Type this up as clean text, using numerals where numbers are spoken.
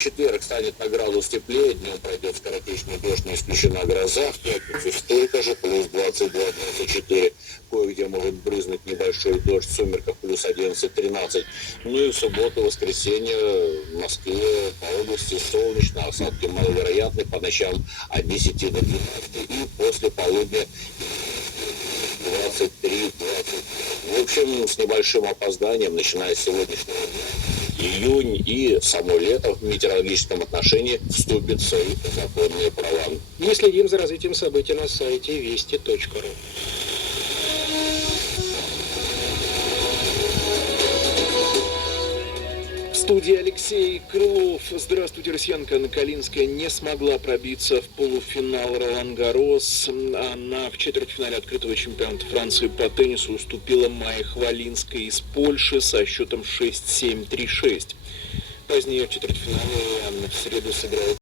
Четверг станет на градус теплее, днем пройдет скоротечный дождь, не исключена гроза. В пятницу столько же, плюс 22-24. Кое-где может брызнуть небольшой дождь, в сумерках плюс 11-13. Ну и в субботу, воскресенье в Москве по области солнечно, осадки маловероятны, по ночам от 10 до 12 и после полудня 23-20. В общем, с небольшим опозданием, начиная с сегодняшнего дня, июнь и само лето в метеорологическом отношении вступит в свои законные права. Мы следим за развитием событий на сайте вести.ру. В студии Алексей Крылов. Здравствуйте, россиянка. Калинская не смогла пробиться в полуфинал Ролан-Гаррос. Она в четвертьфинале открытого чемпионата Франции по теннису уступила Майе Хвалинской из Польши со счетом 6-7, 3-6. Позднее в четвертьфинале в среду сыграет